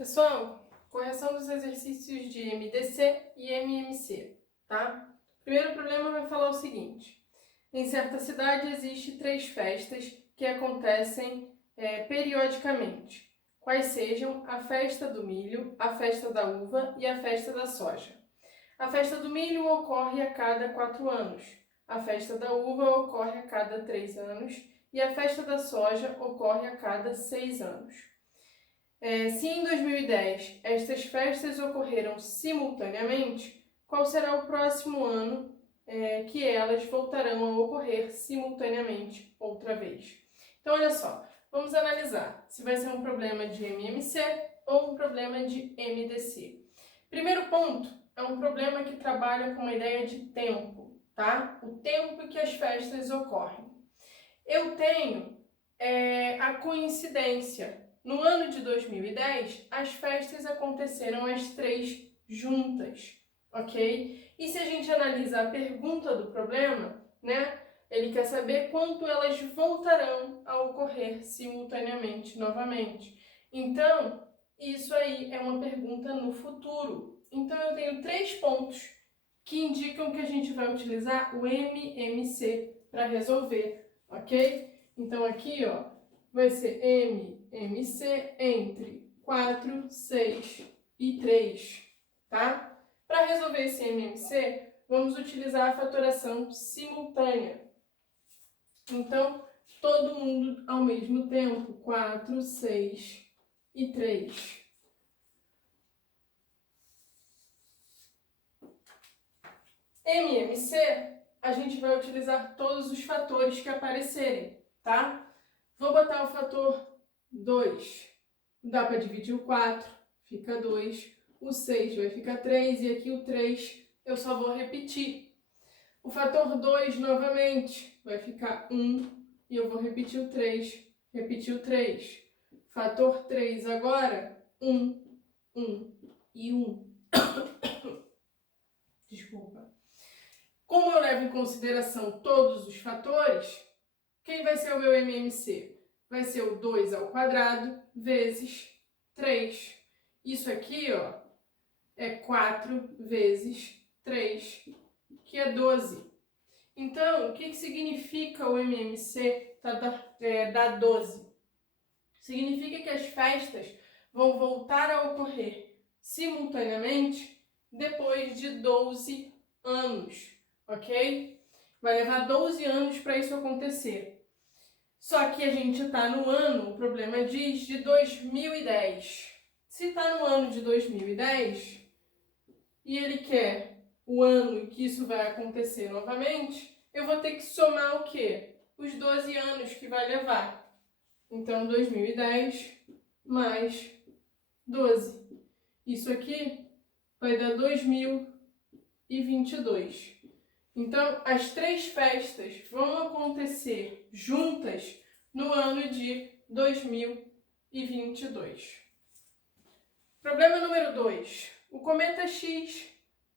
Pessoal, correção dos exercícios de MDC e MMC, tá? O primeiro problema vai falar o seguinte: em certa cidade existe 3 festas que acontecem periodicamente, quais sejam a festa do milho, a festa da uva e a festa da soja. A festa do milho ocorre a cada 4 anos, a festa da uva ocorre a cada 3 anos e a festa da soja ocorre a cada 6 anos. Se em 2010 estas festas ocorreram simultaneamente, qual será o próximo ano que elas voltarão a ocorrer simultaneamente outra vez? Então, olha só, vamos analisar se vai ser um problema de MMC ou um problema de MDC. Primeiro ponto é um problema que trabalha com uma ideia de tempo, tá? O tempo que as festas ocorrem. Eu tenho a coincidência. No ano de 2010, as festas aconteceram as 3 juntas, ok? E se a gente analisa a pergunta do problema, né? Ele quer saber quanto elas voltarão a ocorrer simultaneamente novamente. Então, isso aí é uma pergunta no futuro. Então, eu tenho 3 pontos que indicam que a gente vai utilizar o MMC para resolver, ok? Então, aqui, ó, vai ser MMC entre 4, 6 e 3, tá? Para resolver esse MMC, vamos utilizar a fatoração simultânea. Então, todo mundo ao mesmo tempo, 4, 6 e 3. MMC, a gente vai utilizar todos os fatores que aparecerem, tá? Vou botar o fator 2. Dá para dividir o 4, fica 2. O 6 vai ficar 3 e aqui o 3 eu só vou repetir. O fator 2 novamente vai ficar 1 e eu vou repetir o 3. Repetir o 3. Fator 3 agora, 1, 1 e 1. Desculpa. Como eu levo em consideração todos os fatores, quem vai ser o meu MMC? Vai ser o 2 ao quadrado vezes 3. Isso aqui, ó, é 4 vezes 3, que é 12. Então, o que significa o MMC da 12? Significa que as festas vão voltar a ocorrer simultaneamente depois de 12 anos, ok? Vai levar 12 anos para isso acontecer. Só que a gente está no ano, o problema diz, de 2010. Se está no ano de 2010 e ele quer o ano em que isso vai acontecer novamente, eu vou ter que somar o quê? Os 12 anos que vai levar. Então, 2010 mais 12. Isso aqui vai dar 2022. Então, as 3 festas vão acontecer juntas no ano de 2022. Problema número 2. O cometa X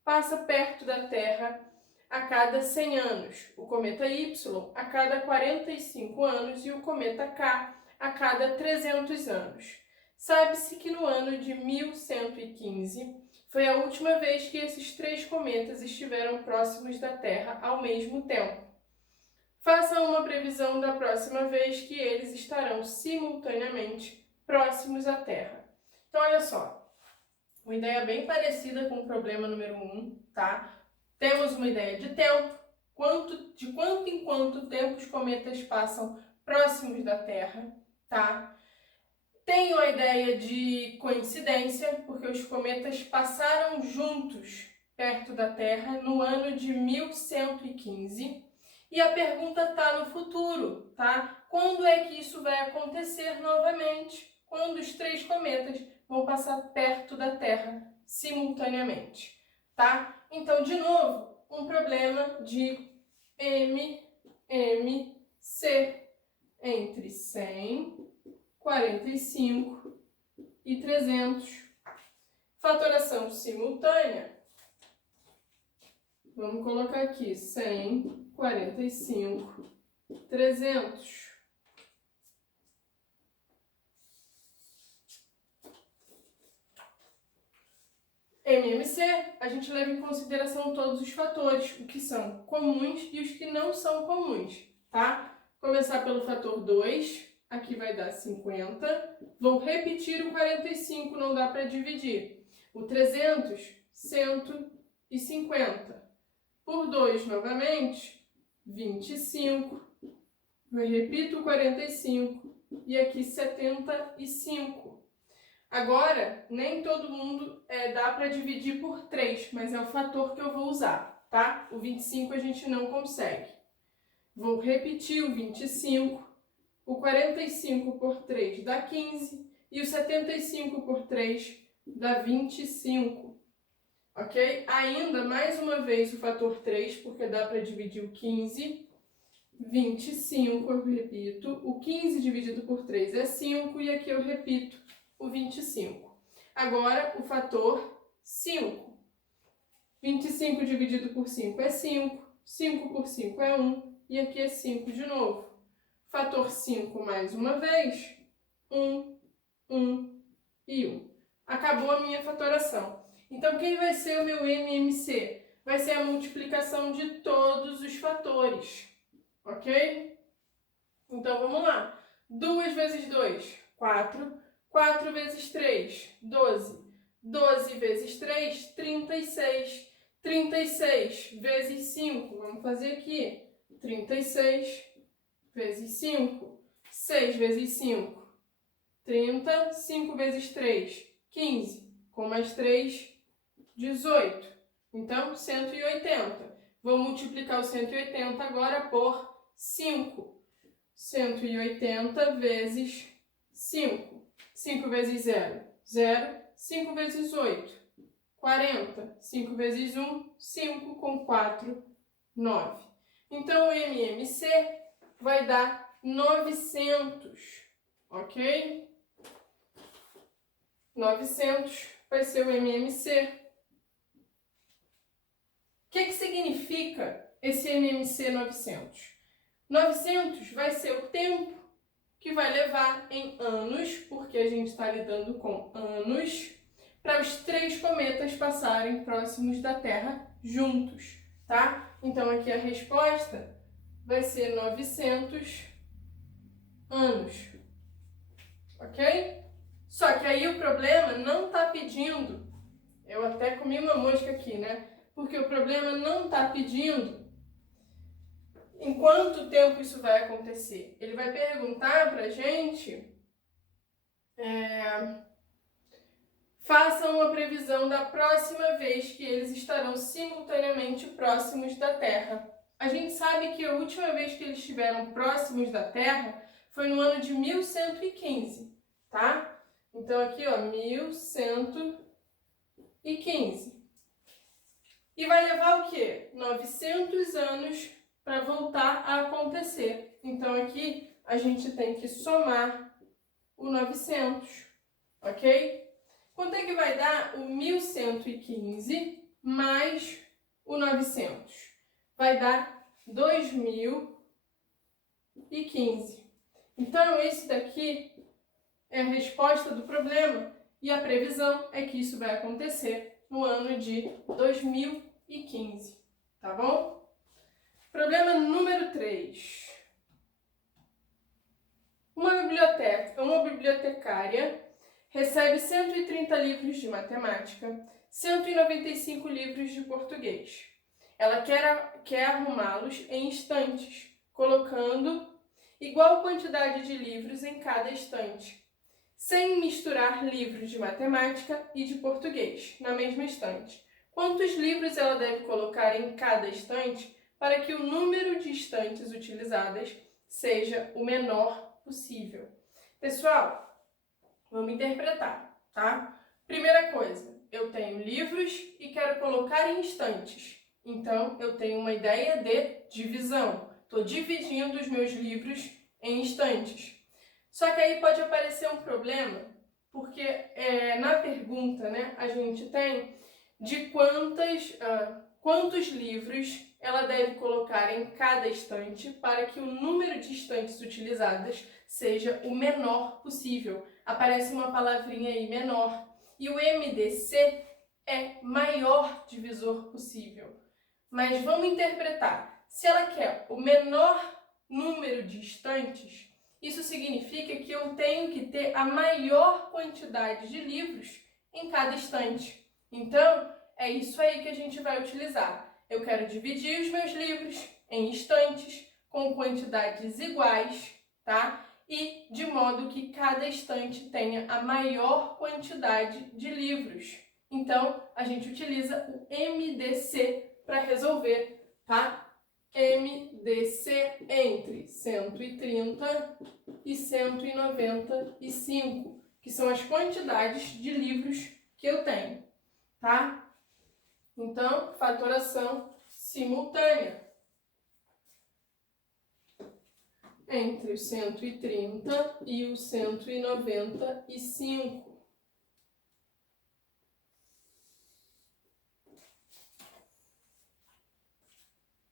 passa perto da Terra a cada 100 anos, o cometa Y a cada 45 anos e o cometa K a cada 300 anos. Sabe-se que no ano de 1115 foi a última vez que esses 3 cometas estiveram próximos da Terra ao mesmo tempo. Faça uma previsão da próxima vez que eles estarão simultaneamente próximos à Terra. Então, olha só, uma ideia bem parecida com o problema número 1, tá? Temos uma ideia de tempo, de quanto em quanto tempo os cometas passam próximos da Terra, tá? Tenho a ideia de coincidência, porque os cometas passaram juntos perto da Terra no ano de 1115. E a pergunta está no futuro, tá? Quando é que isso vai acontecer novamente? Quando os 3 cometas vão passar perto da Terra simultaneamente, tá? Então, de novo, um problema de MMC entre 100, 45 e 300. Fatoração simultânea. Vamos colocar aqui 100, 45, 300. MMC, a gente leva em consideração todos os fatores, o que são comuns e os que não são comuns, tá? Começar pelo fator 2, aqui vai dar 50. Vou repetir o 45, não dá para dividir. O 300, 150. Por 2, novamente, 25. Eu repito o 45 e aqui 75. Agora, nem todo mundo dá para dividir por 3, mas é o fator que eu vou usar, tá? O 25 a gente não consegue. Vou repetir o 25, o 45 por 3 dá 15 e o 75 por 3 dá 25, ok? Ainda, mais uma vez, o fator 3, porque dá para dividir o 15, 25, eu repito, o 15 dividido por 3 é 5 e aqui eu repito o 25. Agora, o fator 5. 25 dividido por 5 é 5. 5 por 5 é 1. E aqui é 5 de novo. Fator 5 mais uma vez. 1, 1 e 1. Acabou a minha fatoração. Então, quem vai ser o meu MMC? Vai ser a multiplicação de todos os fatores. Ok? Então, vamos lá. 2 vezes 2, 4. 4 vezes 3, 12. 12 vezes 3, 36. 36 vezes 5, vamos fazer aqui. 36 vezes 5. 6 vezes 5, 30. 5 vezes 3, 15. Com mais 3, 18. Então, 180. Vou multiplicar o 180 agora por 5. 180 vezes 5. 5 vezes 0, 0. 5 vezes 8, 40. 5 vezes 1, 5. Com 4, 9. Então, o MMC vai dar 900, ok? 900 vai ser o MMC. O que significa esse MMC 900? 900 vai ser o tempo que vai levar em anos, porque a gente está lidando com anos, para os 3 cometas passarem próximos da Terra juntos, tá? Então, aqui a resposta vai ser 900 anos, ok? Só que aí o problema não está pedindo, eu até comi uma mosca aqui, né? Porque o problema não está pedindo em quanto tempo isso vai acontecer. Ele vai perguntar para a gente, façam uma previsão da próxima vez que eles estarão simultaneamente próximos da Terra. A gente sabe que a última vez que eles estiveram próximos da Terra foi no ano de 1115, tá? Então aqui, ó, 1115. E vai levar o quê? 900 anos para voltar a acontecer. Então aqui a gente tem que somar o 900, ok? Quanto é que vai dar o 1115 mais o 900? Vai dar 2015. Então esse daqui é a resposta do problema e a previsão é que isso vai acontecer no ano de 2015, tá bom? Problema número 3. Uma bibliotecária recebe 130 livros de matemática, 195 livros de português. Ela quer arrumá-los em estantes, colocando igual quantidade de livros em cada estante, sem misturar livros de matemática e de português na mesma estante. Quantos livros ela deve colocar em cada estante para que o número de estantes utilizadas seja o menor possível? Pessoal, vamos interpretar, tá? Primeira coisa, eu tenho livros e quero colocar em estantes. Então, eu tenho uma ideia de divisão. Estou dividindo os meus livros em estantes. Só que aí pode aparecer um problema, porque na pergunta, né, a gente tem de quantos livros ela deve colocar em cada estante para que o número de estantes utilizadas seja o menor possível. Aparece uma palavrinha aí, menor. E o MDC é maior divisor possível. Mas vamos interpretar. Se ela quer o menor número de estantes, isso significa que eu tenho que ter a maior quantidade de livros em cada estante. Então, é isso aí que a gente vai utilizar. Eu quero dividir os meus livros em estantes com quantidades iguais, tá? E de modo que cada estante tenha a maior quantidade de livros. Então, a gente utiliza o MDC para resolver, tá? MDC entre 130 e 195, que são as quantidades de livros que eu tenho, tá? Então, fatoração simultânea entre o 130 e o 195.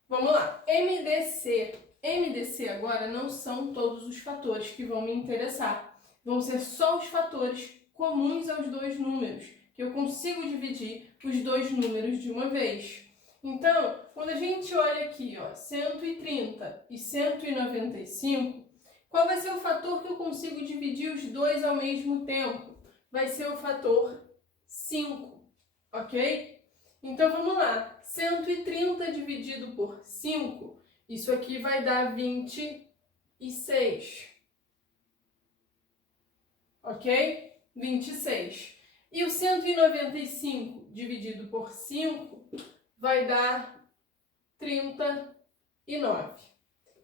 Vamos lá, MDC. MDC agora não são todos os fatores que vão me interessar. Vão ser só os fatores comuns aos dois números, que eu consigo dividir os dois números de uma vez. Então, quando a gente olha aqui, ó, 130 e 195, qual vai ser o fator que eu consigo dividir os dois ao mesmo tempo? Vai ser o fator 5, ok? Então, vamos lá. 130 dividido por 5, isso aqui vai dar 26. Ok? 26. E o 195 dividido por 5 vai dar 39.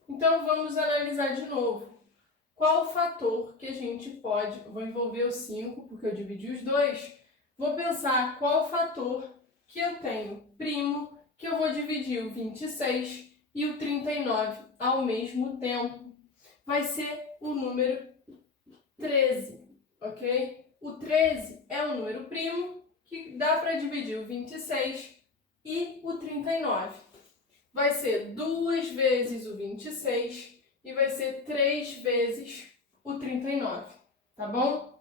Então, vamos analisar de novo. Qual o fator que a gente pode... Vou envolver o 5, porque eu dividi os dois. Vou pensar qual o fator que eu tenho primo, que eu vou dividir o 26 e o 39 ao mesmo tempo. Vai ser o número 13, ok? O 13 é um número primo que dá para dividir o 26 e o 39. Vai ser 2 vezes o 26 e vai ser 3 vezes o 39, tá bom?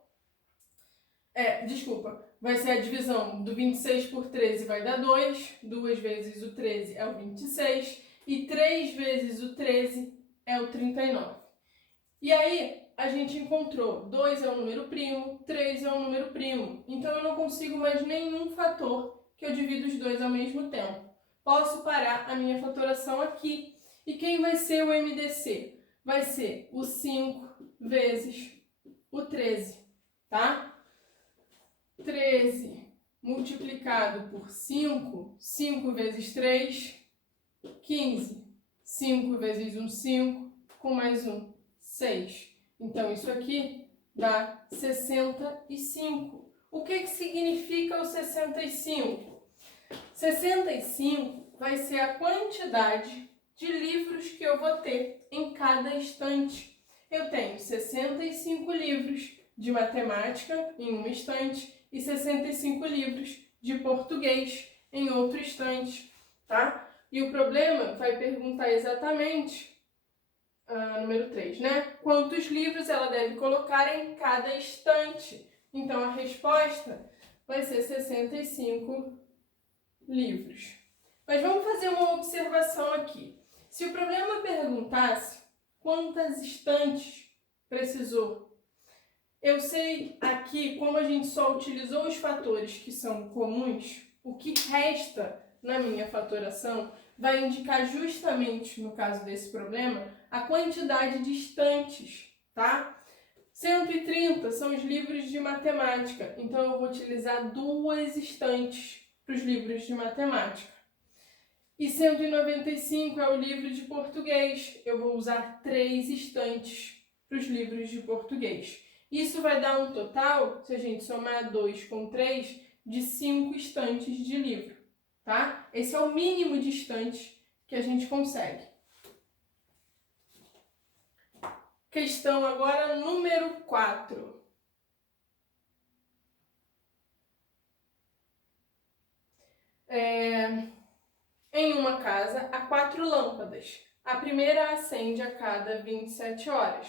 Desculpa, vai ser a divisão do 26 por 13 vai dar 2, 2 vezes o 13 é o 26 e 3 vezes o 13 é o 39. E aí, a gente encontrou 2 é um número primo, 3 é um número primo. Então, eu não consigo mais nenhum fator que eu divido os dois ao mesmo tempo. Posso parar a minha fatoração aqui. E quem vai ser o MDC? Vai ser o 5 vezes o 13, tá? 13 multiplicado por 5, 5 vezes 3, 15. 5 vezes 1, 5, com mais 1, 6. Então, isso aqui dá 65. O que significa o 65? 65 vai ser a quantidade de livros que eu vou ter em cada estante. Eu tenho 65 livros de matemática em uma estante e 65 livros de português em outro estante, tá? E o problema vai perguntar exatamente, número 3, né? Quantos livros ela deve colocar em cada estante. Então, a resposta vai ser 65 livros. Mas vamos fazer uma observação aqui. Se o problema perguntasse quantas estantes precisou, eu sei aqui, como a gente só utilizou os fatores que são comuns, o que resta na minha fatoração vai indicar justamente, no caso desse problema, a quantidade de estantes, tá? 130 são os livros de matemática, então eu vou utilizar 2 estantes para os livros de matemática. E 195 é o livro de português, eu vou usar 3 estantes para os livros de português. Isso vai dar um total, se a gente somar 2 com 3, de 5 estantes de livro, tá? Esse é o mínimo de estantes que a gente consegue. Questão agora número 4. Em uma casa, há 4 lâmpadas. A primeira acende a cada 27 horas.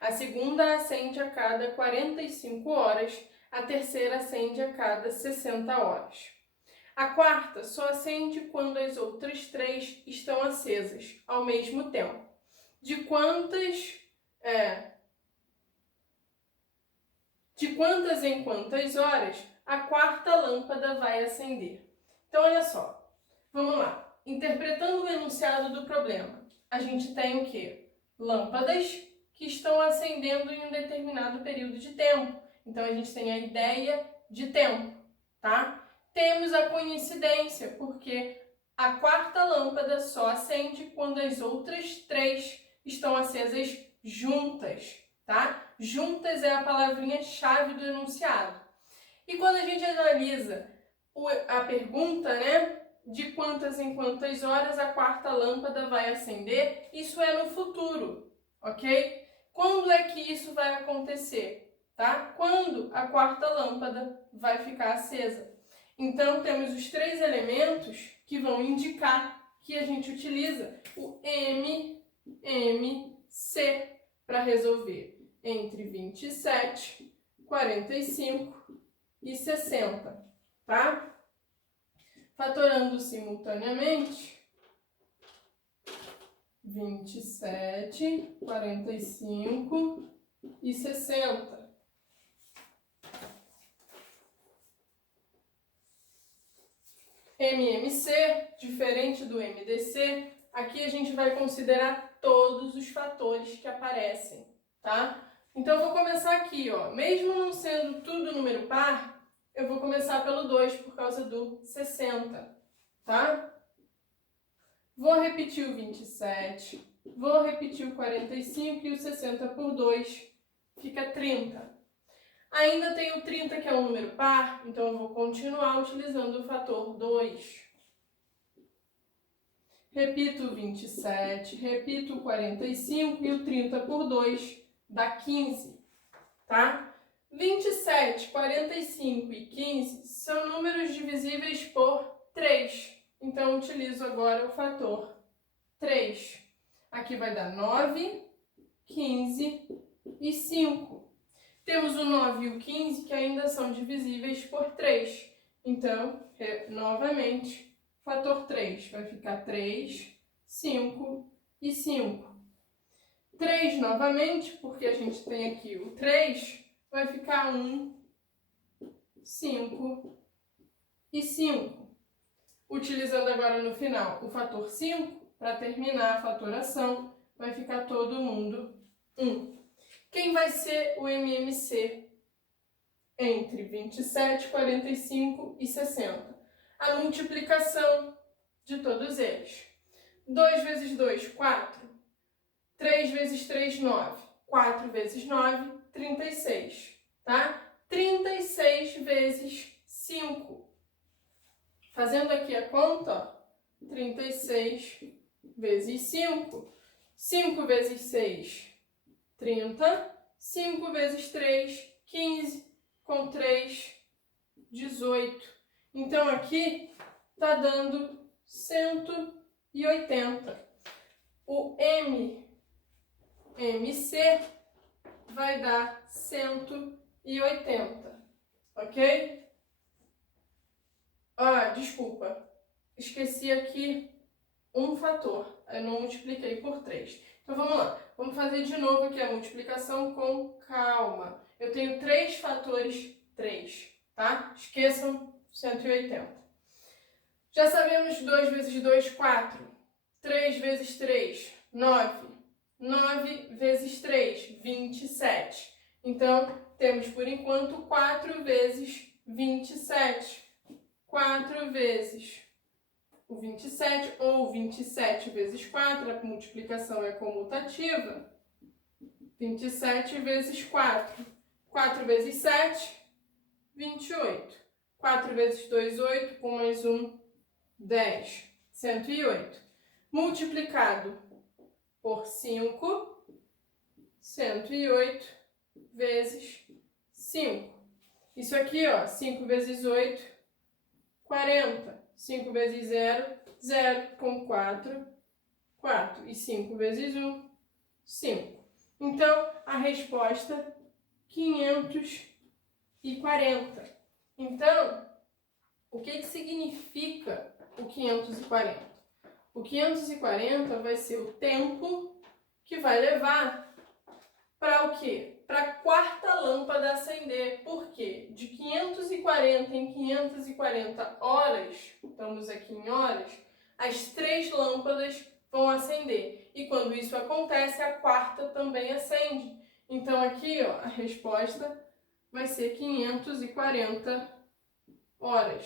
A segunda acende a cada 45 horas. A terceira acende a cada 60 horas. A quarta só acende quando as outras três estão acesas ao mesmo tempo. De quantas em quantas horas a quarta lâmpada vai acender? Então, olha só. Vamos lá. Interpretando o enunciado do problema, a gente tem o quê? Lâmpadas que estão acendendo em um determinado período de tempo. Então, a gente tem a ideia de tempo, tá? Temos a coincidência, porque a quarta lâmpada só acende quando as outras três estão acesas juntas, tá? Juntas é a palavrinha-chave do enunciado. E quando a gente analisa a pergunta, né? De quantas em quantas horas a quarta lâmpada vai acender, isso é no futuro, ok? Quando é que isso vai acontecer, tá? Quando a quarta lâmpada vai ficar acesa. Então, temos os três elementos que vão indicar que a gente utiliza o MMC para resolver entre 27, 45 e 60, tá? Fatorando simultaneamente, 27, 45 e 60. MMC, diferente do MDC, aqui a gente vai considerar todos os fatores que aparecem, tá? Então, eu vou começar aqui, ó. Mesmo não sendo tudo número par, eu vou começar pelo 2 por causa do 60, tá? Vou repetir o 27, vou repetir o 45 e o 60 por 2, fica 30. Ainda tem o 30, que é um número par, então eu vou continuar utilizando o fator 2. Repito o 27, repito o 45 e o 30 por 2 dá 15, tá? 27, 45 e 15 são números divisíveis por 3. Então, utilizo agora o fator 3. Aqui vai dar 9, 15 e 5. Temos o 9 e o 15 que ainda são divisíveis por 3. Então, novamente, fator 3. Vai ficar 3, 5 e 5. 3 novamente, porque a gente tem aqui o 3, vai ficar 1, 5 e 5. Utilizando agora no final o fator 5, para terminar a fatoração, vai ficar todo mundo 1. Quem vai ser o MMC entre 27, 45 e 60? A multiplicação de todos eles. 2 vezes 2, 4. 3 vezes 3, 9. 4 vezes 9, 36. Tá? 36 vezes 5. Fazendo aqui a conta, ó, 36 vezes 5. 5 vezes 6, 30. 5 vezes 3, 15. Com 3, 18. Então, aqui está dando 180. O MMC vai dar 180, ok? Ah, desculpa, esqueci aqui um fator, eu não multipliquei por 3. Então, vamos lá, vamos fazer de novo aqui a multiplicação com calma. Eu tenho 3 fatores 3, tá? Esqueçam 180. Já sabemos 2 vezes 2, 4. 3 vezes 3, 9. 9 vezes 3, 27. Então, temos por enquanto 4 vezes 27. 4 vezes o 27, ou 27 vezes 4, a multiplicação é comutativa. 27 vezes 4. 4 vezes 7, 28. 4 vezes 2, 8, com mais 1, 10. 108. Multiplicado por 5, 108 vezes 5. Isso aqui, ó, 5 vezes 8, 40. 5 vezes 0, 0. Com 4, 4. E 5 vezes 1, 5. Então, a resposta, 540. Então, O que significa o 540? O 540 vai ser o tempo que vai levar para o quê? Para a quarta lâmpada acender. Por quê? De 540 em 540 horas, estamos aqui em horas, as 3 lâmpadas vão acender. E quando isso acontece, a quarta também acende. Então aqui, ó, a resposta vai ser 540 horas,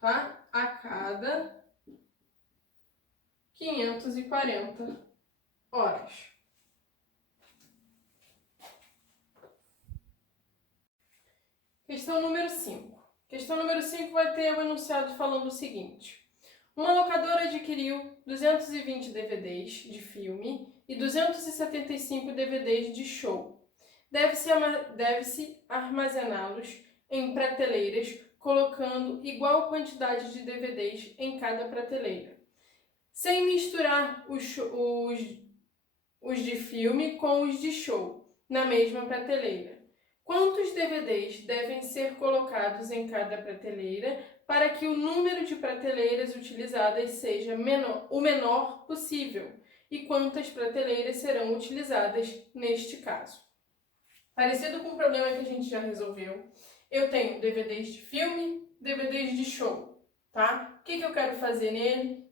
tá? A cada 540 horas. Questão número 5. Questão número 5 vai ter o enunciado falando o seguinte. Uma locadora adquiriu 220 DVDs de filme e 275 DVDs de show. Deve-se armazená-los em prateleiras, colocando igual quantidade de DVDs em cada prateleira, sem misturar os de filme com os de show na mesma prateleira. Quantos DVDs devem ser colocados em cada prateleira para que o número de prateleiras utilizadas seja o menor possível? E quantas prateleiras serão utilizadas neste caso? Parecido com o problema que a gente já resolveu, eu tenho DVDs de filme, DVDs de show, tá? O que eu quero fazer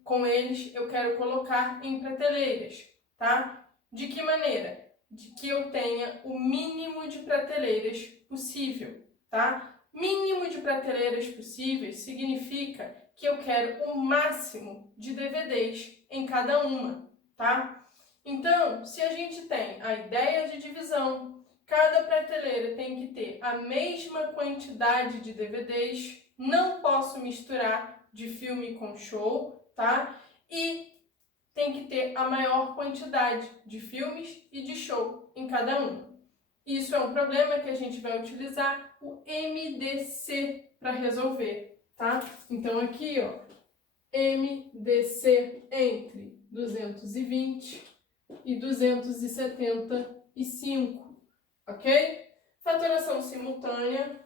com eles? Eu quero colocar em prateleiras, tá? De que maneira? De que eu tenha o mínimo de prateleiras possível, tá? Mínimo de prateleiras possíveis significa que eu quero o máximo de DVDs em cada uma, tá? Então, se a gente tem a ideia de divisão, cada prateleira tem que ter a mesma quantidade de DVDs, não posso misturar de filme com show, tá? E tem que ter a maior quantidade de filmes e de show em cada um. Isso é um problema que a gente vai utilizar o MDC para resolver, tá? Então aqui, ó, MDC entre 220 e 275, ok? Fatoração simultânea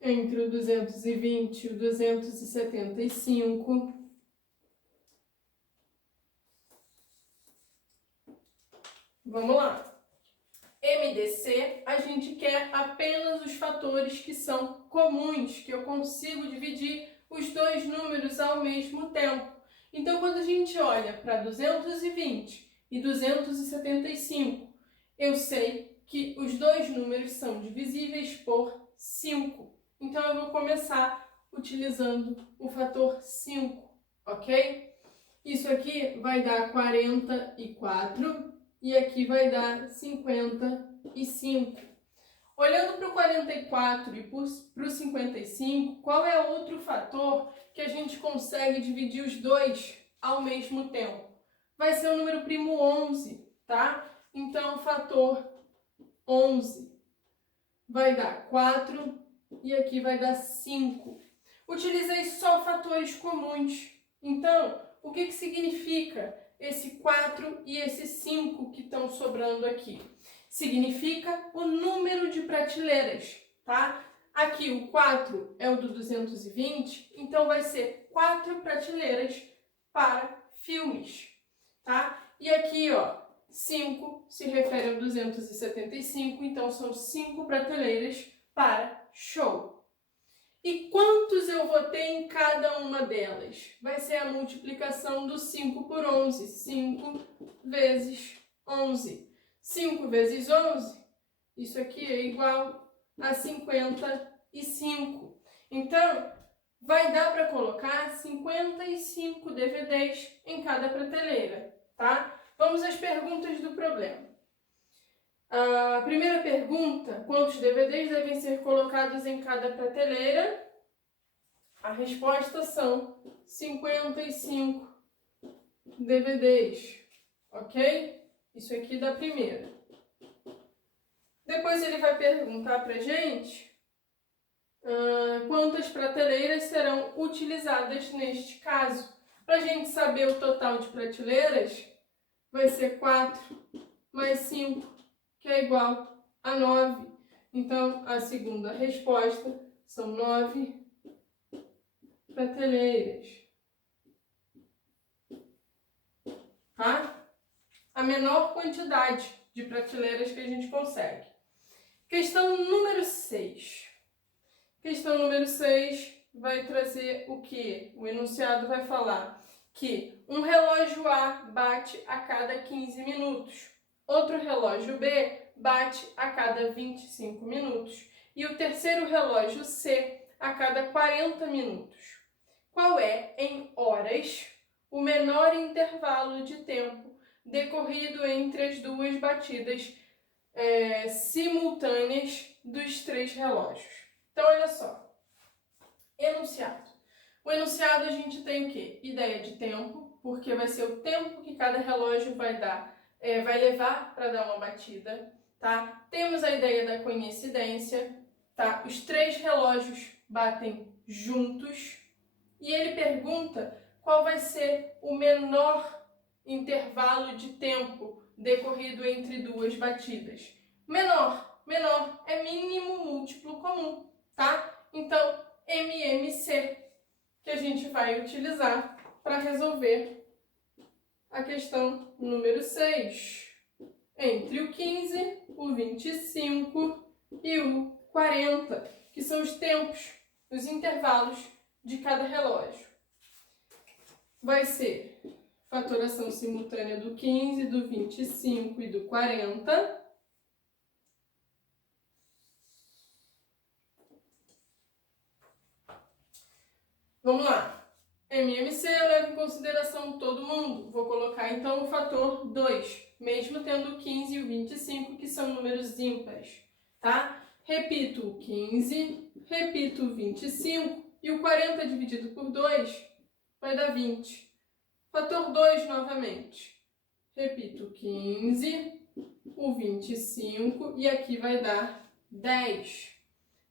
entre o 220 e o 275. Vamos lá. MDC, a gente quer apenas os fatores que são comuns, que eu consigo dividir os dois números ao mesmo tempo. Então, quando a gente olha para 220 e 275, eu sei que os dois números são divisíveis por 5. Então, eu vou começar utilizando o fator 5, ok? Isso aqui vai dar 44. E aqui vai dar 55. Olhando para o 44 e para o 55, qual é outro fator que a gente consegue dividir os dois ao mesmo tempo? Vai ser o número primo 11, tá? Então, o fator 11 vai dar 4 e aqui vai dar 5. Utilizei só fatores comuns. Então, o que significa esse 4 e esse 5 que estão sobrando aqui? Significa o número de prateleiras, tá? Aqui o 4 é o do 220, então vai ser 4 prateleiras para filmes, tá? E aqui, ó, 5 se refere ao 275, então são 5 prateleiras para show. E quantos eu vou ter em cada uma delas? Vai ser a multiplicação do 5 por 11. 5 vezes 11. 5 vezes 11, isso aqui é igual a 55. Então, vai dar para colocar 55 DVDs em cada prateleira, tá? Vamos às perguntas do problema. A primeira pergunta, quantos DVDs devem ser colocados em cada prateleira? A resposta são 55 DVDs, ok? Isso aqui da primeira. Depois ele vai perguntar pra gente quantas prateleiras serão utilizadas neste caso. Para a gente saber o total de prateleiras, vai ser 4 mais 5, que é igual a 9. Então, a segunda resposta são 9 prateleiras, tá? A menor quantidade de prateleiras que a gente consegue. Questão número 6. Questão número 6 vai trazer o quê? O enunciado vai falar que um relógio A bate a cada 15 minutos, outro relógio B bate a cada 25 minutos e o terceiro relógio C a cada 40 minutos. Qual é, em horas, o menor intervalo de tempo decorrido entre as duas batidas simultâneas dos três relógios? Então, olha só. Enunciado. O enunciado a gente tem o quê? Ideia de tempo, porque vai ser o tempo que cada relógio vai levar para dar uma batida, tá? Temos a ideia da coincidência, tá? Os três relógios batem juntos e ele pergunta qual vai ser o menor intervalo de tempo decorrido entre duas batidas. Menor é mínimo múltiplo comum, tá? Então, MMC, que a gente vai utilizar para resolver a questão número 6. Entre o 15, o 25 e o 40, que são os tempos, os intervalos de cada relógio. Vai ser fatoração simultânea do 15, do 25 e do 40. Vamos lá. MMC eu levo em consideração todo mundo. Vou colocar então o fator 2, mesmo tendo o 15 e o 25, que são números ímpares, tá? Repito o 15, repito o 25 e o 40 dividido por 2 vai dar 20. Fator 2 novamente. Repito o 15, o 25 e aqui vai dar 10.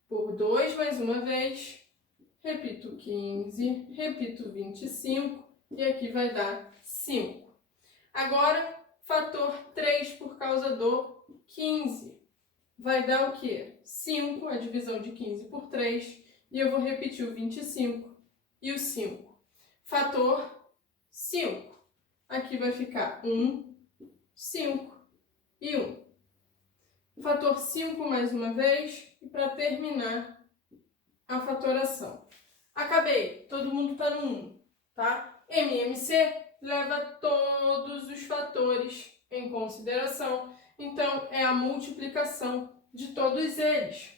Por 2 mais uma vez. Repito 15, repito 25 e aqui vai dar 5. Agora, fator 3 por causa do 15. Vai dar o quê? 5, a divisão de 15 por 3. E eu vou repetir o 25 e o 5. Fator 5. Aqui vai ficar 1, 5 e 1. Fator 5 mais uma vez. E para terminar a fatoração. Acabei, todo mundo está no 1, tá? MMC leva todos os fatores em consideração, então é a multiplicação de todos eles.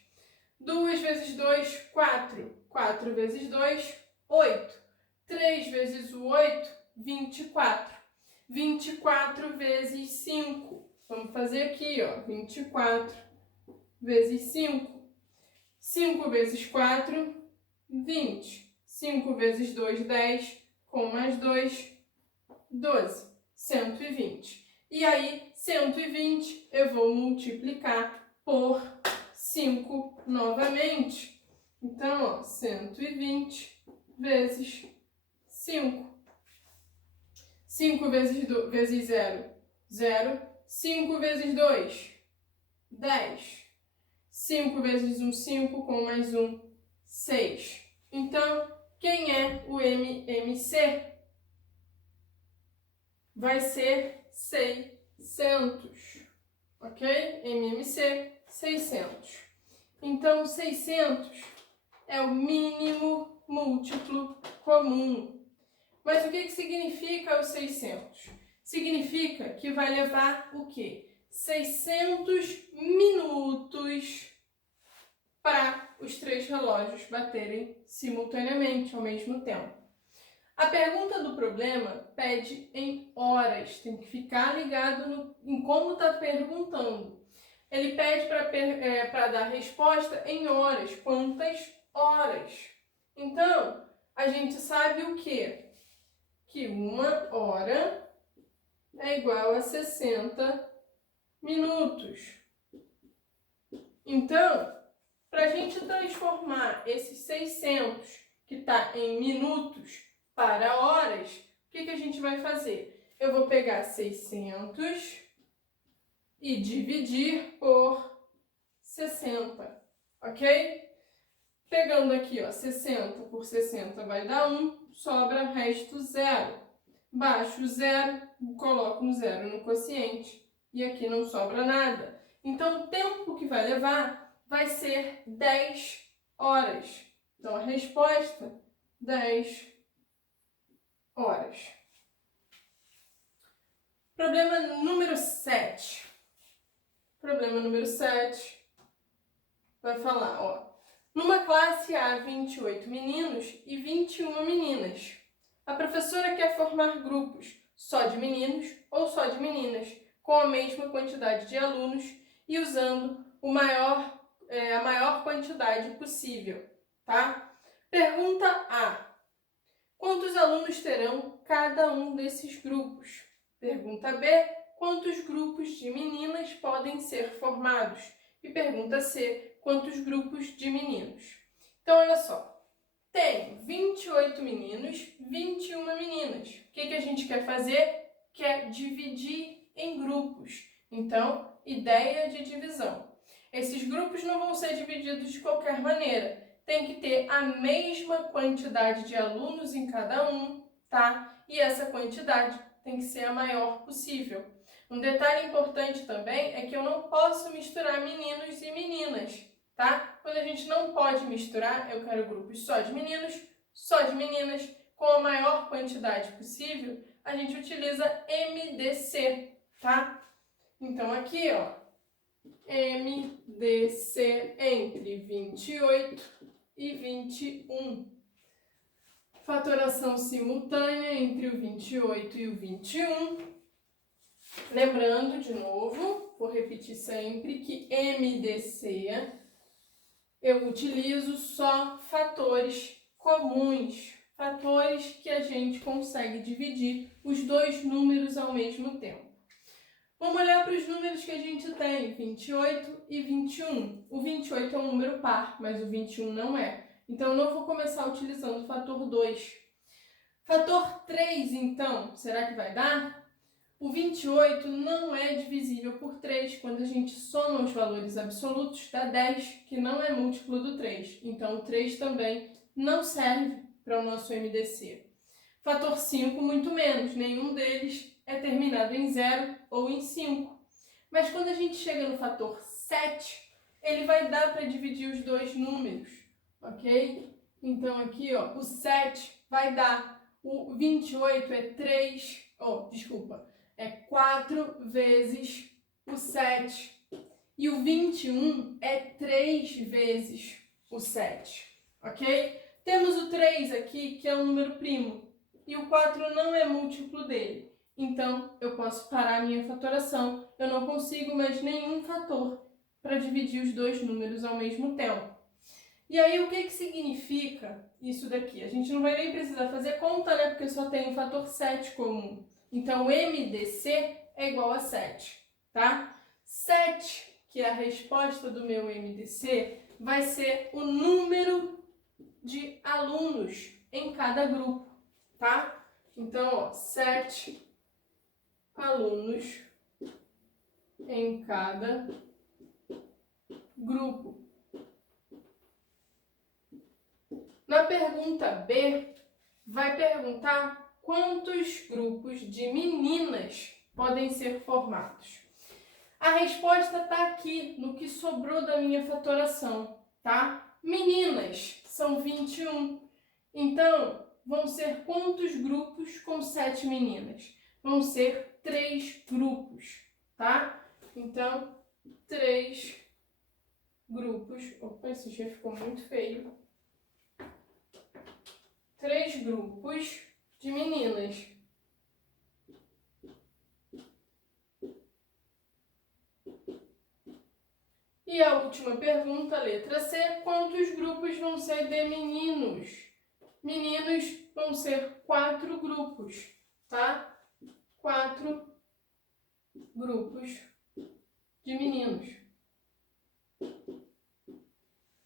2 vezes 2, 4. 4 vezes 2, 8. 3 vezes o 8, 24. 24 vezes 5. Vamos fazer aqui, ó, 24 vezes 5. 5 vezes 4, 20. 5 vezes 2, 10. Com mais 2, 12. 120. E aí, 120 eu vou multiplicar por 5 novamente. Então, ó, 120 vezes 5. 5 vezes 0, 0. 5 vezes 2, 10. 5 vezes 1, 5, com mais 1, 6. Então, quem é o MMC? Vai ser 600, ok? MMC, 600. Então, 600 é o mínimo múltiplo comum. Mas o que significa o 600? Significa que vai levar o quê? 600 minutos para os três relógios baterem simultaneamente, ao mesmo tempo. A pergunta do problema pede em horas, tem que ficar ligado em como está perguntando. Ele pede para dar resposta em horas, quantas horas. Então, a gente sabe o quê? Que 1 hora é igual a 60 minutos. Então, para a gente transformar esses 600 que está em minutos para horas, o que a gente vai fazer? Eu vou pegar 600 e dividir por 60, ok? Pegando aqui, ó, 60 por 60 vai dar 1, sobra resto 0. Baixo 0, coloco um 0 no quociente e aqui não sobra nada. Então, o tempo que vai levar vai ser 10 horas. Então, a resposta, 10 horas. Problema número 7. Problema número 7 vai falar, ó. Numa classe há 28 meninos e 21 meninas. A professora quer formar grupos só de meninos ou só de meninas, com a mesma quantidade de alunos e usando a maior quantidade possível, tá? Pergunta A. Quantos alunos terão cada um desses grupos? Pergunta B. Quantos grupos de meninas podem ser formados? E pergunta C. Quantos grupos de meninos? Então, olha só. Tem 28 meninos, 21 meninas. O que a gente quer fazer? Quer dividir em grupos. Então, ideia de divisão. Esses grupos não vão ser divididos de qualquer maneira. Tem que ter a mesma quantidade de alunos em cada um, tá? E essa quantidade tem que ser a maior possível. Um detalhe importante também é que eu não posso misturar meninos e meninas, tá? Quando a gente não pode misturar, eu quero grupos só de meninos, só de meninas, com a maior quantidade possível, a gente utiliza MDC, tá? Então aqui, ó, MDC entre 28 e 21. Fatoração simultânea entre o 28 e o 21. Lembrando, de novo, vou repetir sempre que MDC eu utilizo só fatores comuns, fatores que a gente consegue dividir os dois números ao mesmo tempo. Vamos olhar para os números que a gente tem, 28 e 21. O 28 é um número par, mas o 21 não é. Então, eu não vou começar utilizando o fator 2. Fator 3, então, será que vai dar? O 28 não é divisível por 3. Quando a gente soma os valores absolutos, dá 10, que não é múltiplo do 3. Então, o 3 também não serve para o nosso MDC. Fator 5, muito menos. Nenhum deles é terminado em 0 ou em 5. Mas quando a gente chega no fator 7, ele vai dar para dividir os dois números, ok? Então, aqui, ó, o 7 vai dar, o 28 é 3, é 4 vezes o 7. E o 21 é 3 vezes o 7, ok? Temos o 3 aqui, que é um número primo, e o 4 não é múltiplo dele. Então, eu posso parar a minha fatoração. Eu não consigo mais nenhum fator para dividir os dois números ao mesmo tempo. E aí, o que significa isso daqui? A gente não vai nem precisar fazer conta, né? Porque só tem o fator 7 comum. Então, o MDC é igual a 7, tá? 7, que é a resposta do meu MDC, vai ser o número de alunos em cada grupo, tá? Então, ó, 7 alunos em cada grupo. Na pergunta B, vai perguntar quantos grupos de meninas podem ser formados. A resposta está aqui, no que sobrou da minha fatoração, tá? Meninas são 21. Então, vão ser quantos grupos com 7 meninas? Vão ser 3 grupos, tá? Então, 3 grupos. Opa, esse G ficou muito feio. 3 grupos de meninas. E a última pergunta, letra C, quantos grupos vão ser de meninos? Meninos vão ser 4 grupos, tá? 4 grupos de meninos.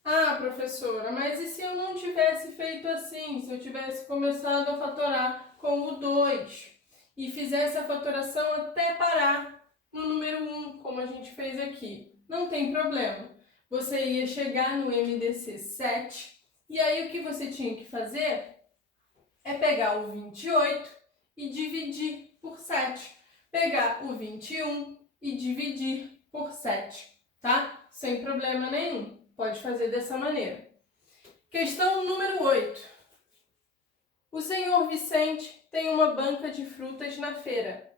Ah, professora, mas e se eu não tivesse feito assim? Se eu tivesse começado a fatorar com o 2 e fizesse a fatoração até parar no número 1, como a gente fez aqui? Não tem problema. Você ia chegar no MDC 7 E aí o que você tinha que fazer é pegar o 28 e dividir por 7. Pegar o 21 e dividir por 7, tá? Sem problema nenhum. Pode fazer dessa maneira. Questão número 8. O senhor Vicente tem uma banca de frutas na feira.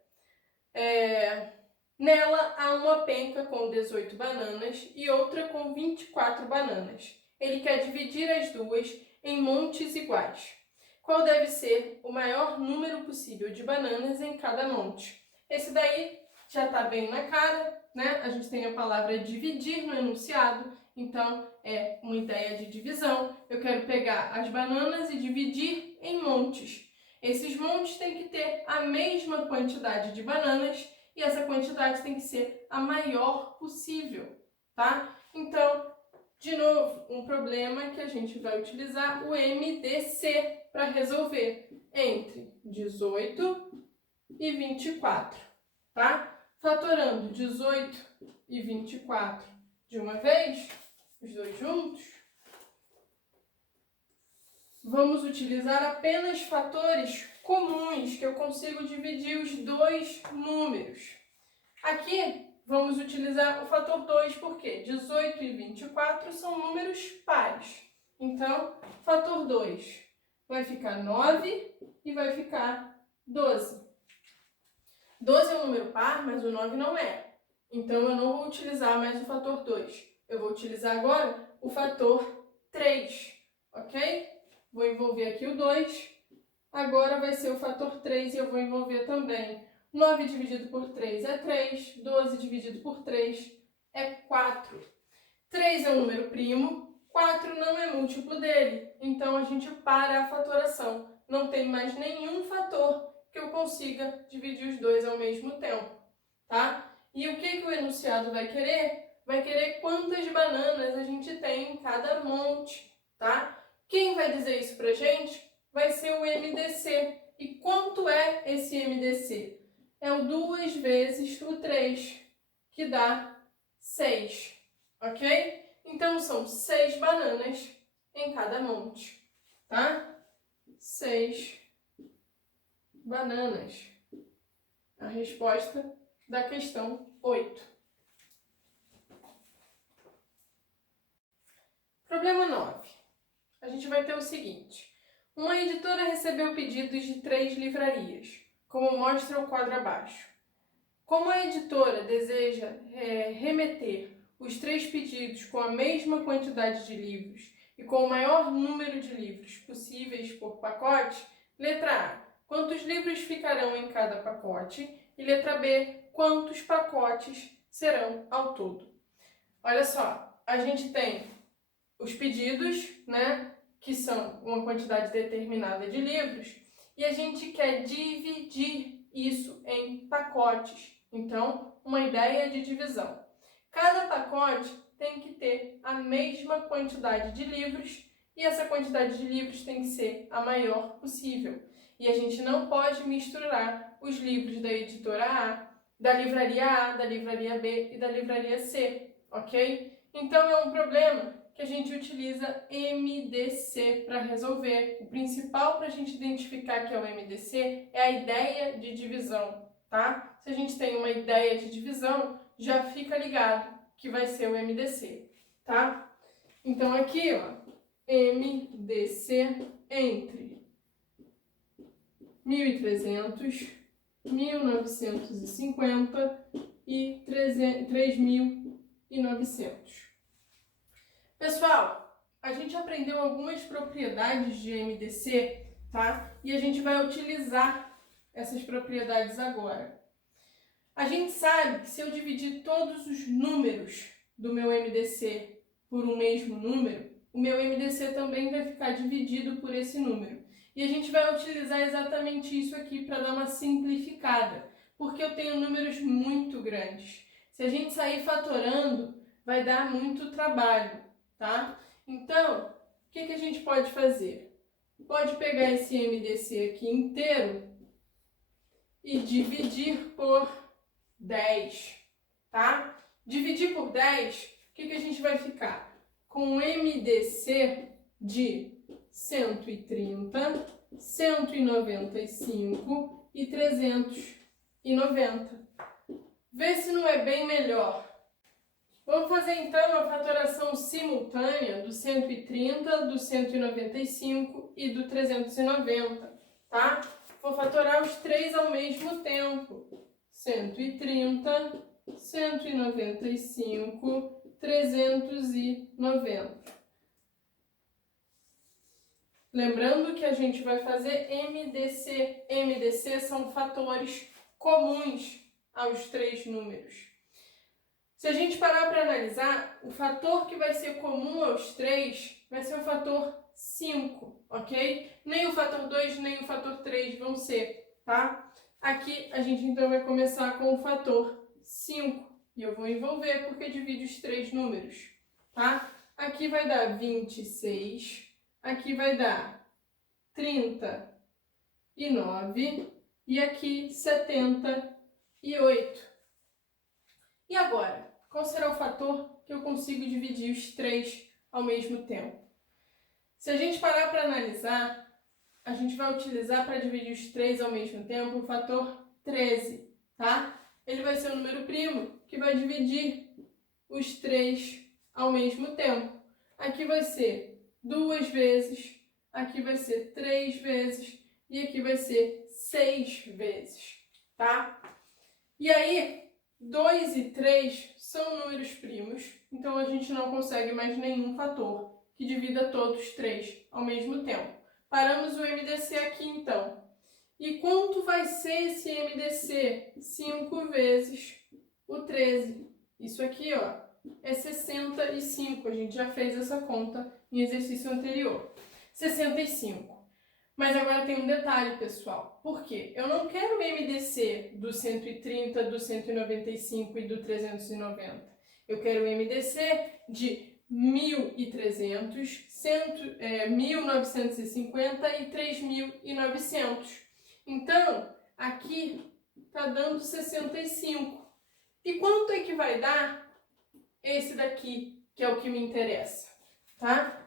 Nela há uma penca com 18 bananas e outra com 24 bananas. Ele quer dividir as duas em montes iguais. Qual deve ser o maior número possível de bananas em cada monte? Esse daí já está bem na cara, né? A gente tem a palavra dividir no enunciado, então é uma ideia de divisão. Eu quero pegar as bananas e dividir em montes. Esses montes têm que ter a mesma quantidade de bananas e essa quantidade tem que ser a maior possível, tá? Então, de novo, um problema que a gente vai utilizar o MDC para resolver entre 18 e 24, tá? Fatorando 18 e 24 de uma vez, os dois juntos, vamos utilizar apenas fatores comuns, que eu consigo dividir os dois números. Aqui, vamos utilizar o fator 2, porque 18 e 24 são números pares. Então, fator 2 vai ficar 9 e vai ficar 12. 12 é um número par, mas o 9 não é. Então, eu não vou utilizar mais o fator 2. Eu vou utilizar agora o fator 3, ok? Vou envolver aqui o 2. Agora vai ser o fator 3 e eu vou envolver também. 9 dividido por 3 é 3. 12 dividido por 3 é 4. 3 é um número primo. 4 não é múltiplo dele. Então, a gente para a fatoração. Não tem mais nenhum fator que eu consiga dividir os dois ao mesmo tempo, tá? E o que o enunciado vai querer? Vai querer quantas bananas a gente tem em cada monte, tá? Quem vai dizer isso pra gente? Vai ser o MDC. E quanto é esse MDC? É o 2 vezes o 3, que dá 6, ok? Então, são 6 bananas em cada monte, tá? 6 bananas. A resposta da questão 8. Problema 9. A gente vai ter o seguinte. Uma editora recebeu pedidos de 3 livrarias, como mostra o quadro abaixo. Como a editora deseja remeter os 3 pedidos com a mesma quantidade de livros e com o maior número de livros possíveis por pacote, letra A, quantos livros ficarão em cada pacote? E letra B, quantos pacotes serão ao todo? Olha só, a gente tem os pedidos, né, que são uma quantidade determinada de livros, e a gente quer dividir isso em pacotes. Então, uma ideia de divisão. Cada pacote tem que ter a mesma quantidade de livros e essa quantidade de livros tem que ser a maior possível. E a gente não pode misturar os livros da editora A, da livraria B e da livraria C, ok? Então, é um problema que a gente utiliza MDC para resolver. O principal para a gente identificar que é o MDC é a ideia de divisão, tá? Se a gente tem uma ideia de divisão, já fica ligado que vai ser o MDC, tá? Então, aqui, ó, MDC entre 1.300, 1.950 e 3.900. Pessoal, a gente aprendeu algumas propriedades de MDC, tá? E a gente vai utilizar essas propriedades agora. A gente sabe que se eu dividir todos os números do meu MDC por um mesmo número, o meu MDC também vai ficar dividido por esse número. E a gente vai utilizar exatamente isso aqui para dar uma simplificada, porque eu tenho números muito grandes. Se a gente sair fatorando, vai dar muito trabalho, tá? Então, o que a gente pode fazer? Pode pegar esse MDC aqui inteiro e dividir por 10, tá? Dividir por 10, o que a gente vai ficar? Com o MDC de 195 e 390. Vê se não é bem melhor. Vamos fazer então a fatoração simultânea do 130, do 195 e do 390, tá? Vou fatorar os três ao mesmo tempo. 130, 195, 390. Lembrando que a gente vai fazer MDC. MDC são fatores comuns aos três números. Se a gente parar para analisar, o fator que vai ser comum aos três vai ser o fator 5, ok? Nem o fator 2, nem o fator 3 vão ser, tá? Aqui a gente então vai começar com o fator 5. E eu vou envolver porque divide os três números, tá? Aqui vai dar 26, aqui vai dar 39 e aqui 78. E agora, qual será o fator que eu consigo dividir os três ao mesmo tempo? Se a gente parar para analisar, a gente vai utilizar para dividir os três ao mesmo tempo o fator 13, tá? Ele vai ser o número primo que vai dividir os três ao mesmo tempo. Aqui vai ser 2 vezes, aqui vai ser 3 vezes e aqui vai ser 6 vezes, tá? E aí, 2 e 3 são números primos, então a gente não consegue mais nenhum fator que divida todos os três ao mesmo tempo. Paramos o MDC aqui então. E quanto vai ser esse MDC? 5 vezes o 13. Isso aqui, ó, é 65. A gente já fez essa conta em exercício anterior. 65. Mas agora tem um detalhe, pessoal. Por quê? Eu não quero o MDC do 130, do 195 e do 390. Eu quero o MDC de 1.300, 1.950 e 3.900. Então, aqui está dando 65. E quanto é que vai dar esse daqui, que é o que me interessa, tá?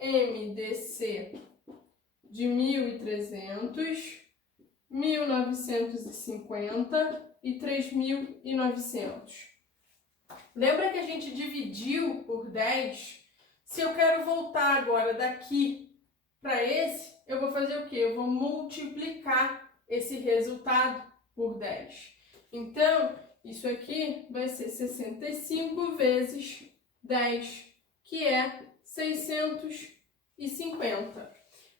MDC de 1.300, 1.950 e 3.900. Lembra que a gente dividiu por 10? Se eu quero voltar agora daqui para esse, eu vou fazer o quê? Eu vou multiplicar esse resultado por 10. Então, isso aqui vai ser 65 vezes 10, que é 650. O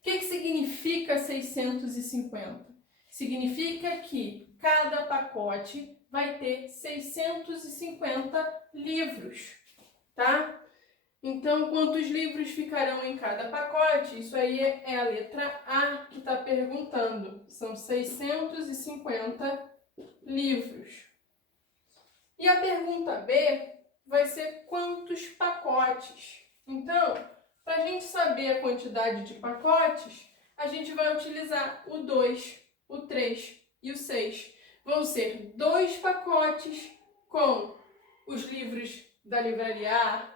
que significa 650? Significa que cada pacote vai ter 650 livros, tá? Então, quantos livros ficarão em cada pacote? Isso aí é a letra A que está perguntando. São 650 livros. E a pergunta B vai ser quantos pacotes? Então, para a gente saber a quantidade de pacotes, a gente vai utilizar o 2, o 3 e o 6. Vão ser 2 pacotes com os livros da livraria A,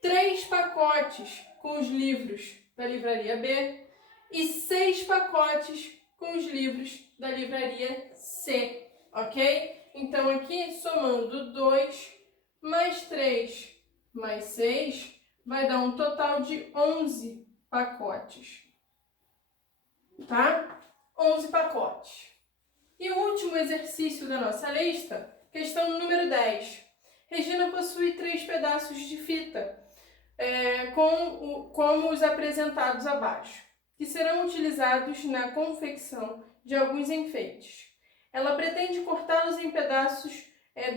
3 pacotes com os livros da livraria B e 6 pacotes com os livros da livraria C, ok? Então, aqui, somando 2 mais 3 mais 6, vai dar um total de 11 pacotes, tá? 11 pacotes. E o último exercício da nossa lista, questão número 10. Regina possui 3 pedaços de fita, como os apresentados abaixo, que serão utilizados na confecção de alguns enfeites. Ela pretende cortá-los em pedaços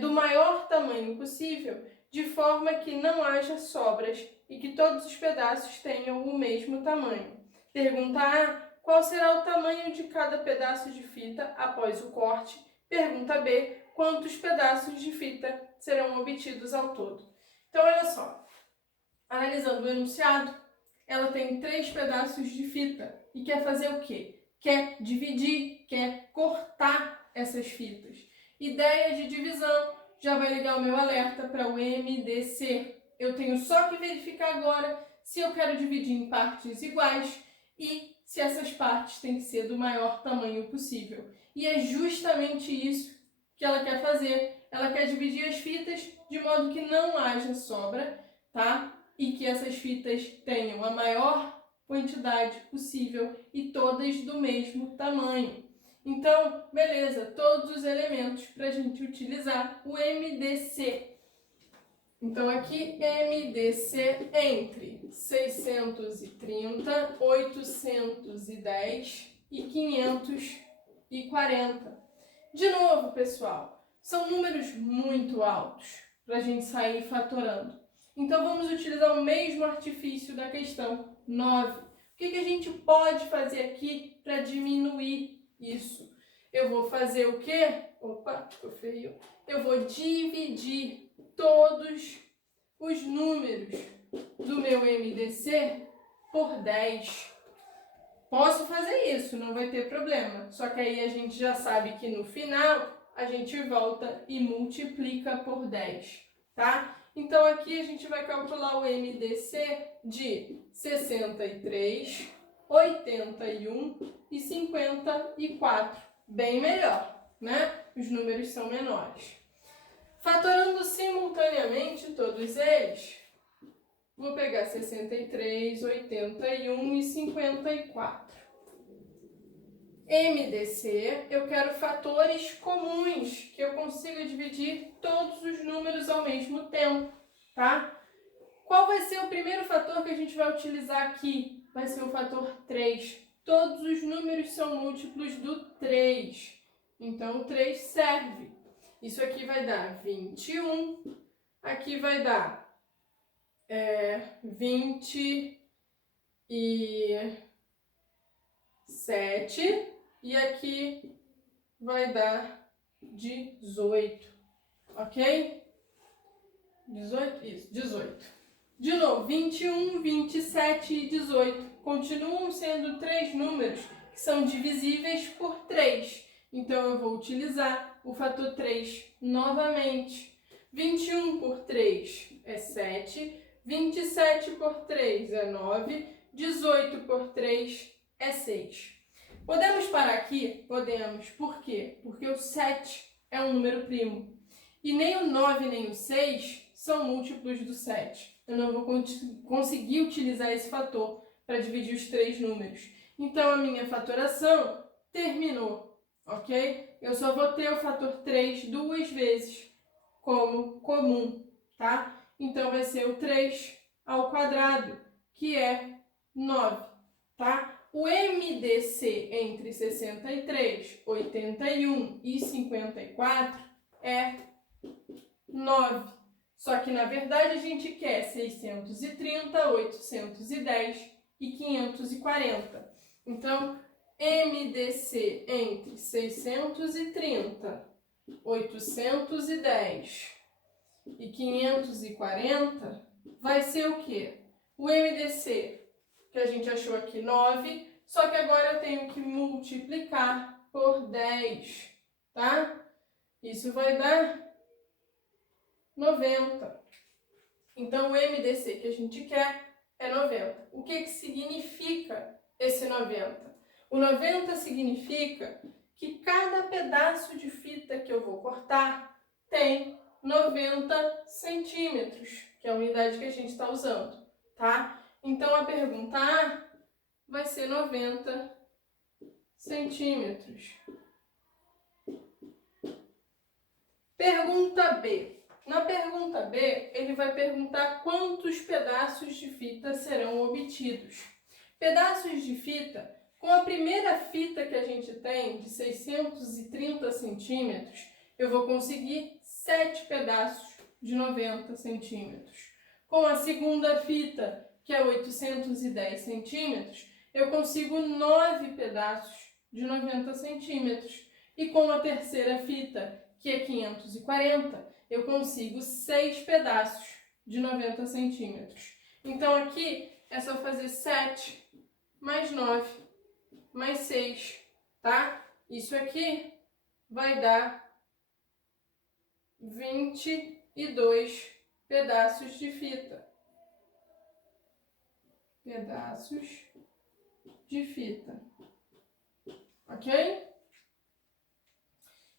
do maior tamanho possível, de forma que não haja sobras e que todos os pedaços tenham o mesmo tamanho. Pergunta A: qual será o tamanho de cada pedaço de fita após o corte? Pergunta B: quantos pedaços de fita serão obtidos ao todo? Então, olha só. Analisando o enunciado, ela tem 3 pedaços de fita e quer fazer o quê? Quer dividir, quer cortar essas fitas. Ideia de divisão, já vai ligar o meu alerta para o MDC. Eu tenho só que verificar agora se eu quero dividir em partes iguais e se essas partes têm que ser do maior tamanho possível. E é justamente isso que ela quer fazer. Ela quer dividir as fitas de modo que não haja sobra, tá? E que essas fitas tenham a maior quantidade possível e todas do mesmo tamanho. Então, beleza, todos os elementos para a gente utilizar o MDC. Então, aqui, MDC entre 630, 810 e 540. De novo, pessoal, são números muito altos para a gente sair fatorando. Então, vamos utilizar o mesmo artifício da questão 9. O que a gente pode fazer aqui para diminuir isso? Eu vou fazer o quê? Opa, ficou feio. Eu vou dividir todos os números do meu MDC por 10. Posso fazer isso, não vai ter problema. Só que aí a gente já sabe que no final a gente volta e multiplica por 10, tá? Então aqui a gente vai calcular o MDC de 63, 81 e 54. Bem melhor, né? Os números são menores. Fatorando simultaneamente todos eles, vou pegar 63, 81 e 54. MDC, eu quero fatores comuns, que eu consiga dividir todos os números ao mesmo tempo, tá? Qual vai ser o primeiro fator que a gente vai utilizar aqui? Vai ser o fator 3. Todos os números são múltiplos do 3. Então, o 3 serve. Isso aqui vai dar 21. Aqui vai dar 27. E aqui vai dar 18. Ok? 18? Isso, 18. De novo, 21, 27 e 18 continuam sendo três números que são divisíveis por 3. Então, eu vou utilizar o fator 3 novamente. 21 por 3 é 7, 27 por 3 é 9, 18 por 3 é 6. Podemos parar aqui? Podemos. Por quê? Porque o 7 é um número primo. E nem o 9 nem o 6 são múltiplos do 7. Eu não vou conseguir utilizar esse fator para dividir os três números. Então, a minha fatoração terminou, ok? Eu só vou ter o fator 3 duas vezes como comum, tá? Então, vai ser o 3 ao quadrado, que é 9, tá? O MDC entre 63, 81 e 54 é 9. Só que, na verdade, a gente quer 630, 810 e 540. Então, MDC entre 630, 810 e 540 vai ser o quê? O MDC, que a gente achou aqui, 9, só que agora eu tenho que multiplicar por 10, tá? Isso vai dar 90. Então, o MDC que a gente quer é 90. O que significa esse 90? O 90 significa que cada pedaço de fita que eu vou cortar tem 90 centímetros, que é a unidade que a gente está usando, tá? Então, a pergunta A vai ser 90 centímetros. Pergunta B. Na pergunta B, ele vai perguntar quantos pedaços de fita serão obtidos. Pedaços de fita, com a primeira fita que a gente tem, de 630 centímetros, eu vou conseguir 7 pedaços de 90 centímetros. Com a segunda fita, que é 810 centímetros, eu consigo 9 pedaços de 90 centímetros. E com a terceira fita, que é 540, eu consigo 6 pedaços de 90 centímetros. Então, aqui é só fazer 7 mais 9 mais 6, tá? Isso aqui vai dar 22 pedaços de fita. Pedaços de fita. Ok?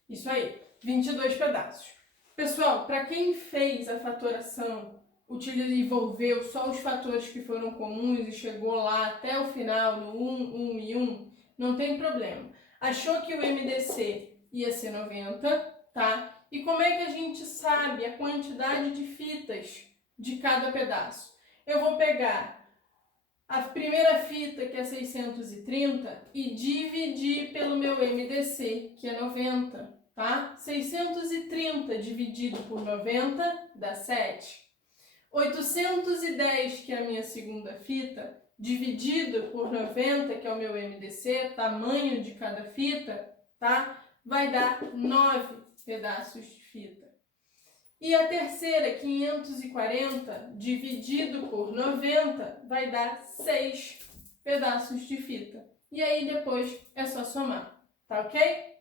Isso aí, 22 pedaços. Pessoal, para quem fez a fatoração, envolveu só os fatores que foram comuns e chegou lá até o final, no 1, 1 e 1, não tem problema. Achou que o MDC ia ser 90, tá? E como é que a gente sabe a quantidade de fitas de cada pedaço? Eu vou pegar a primeira fita, que é 630, e dividir pelo meu MDC, que é 90, tá? 630 dividido por 90 dá 7. 810, que é a minha segunda fita, dividido por 90, que é o meu MDC, tamanho de cada fita, tá? Vai dar 9 pedaços de fita. E a terceira, 540, dividido por 90, vai dar 6 pedaços de fita. E aí depois é só somar, tá ok?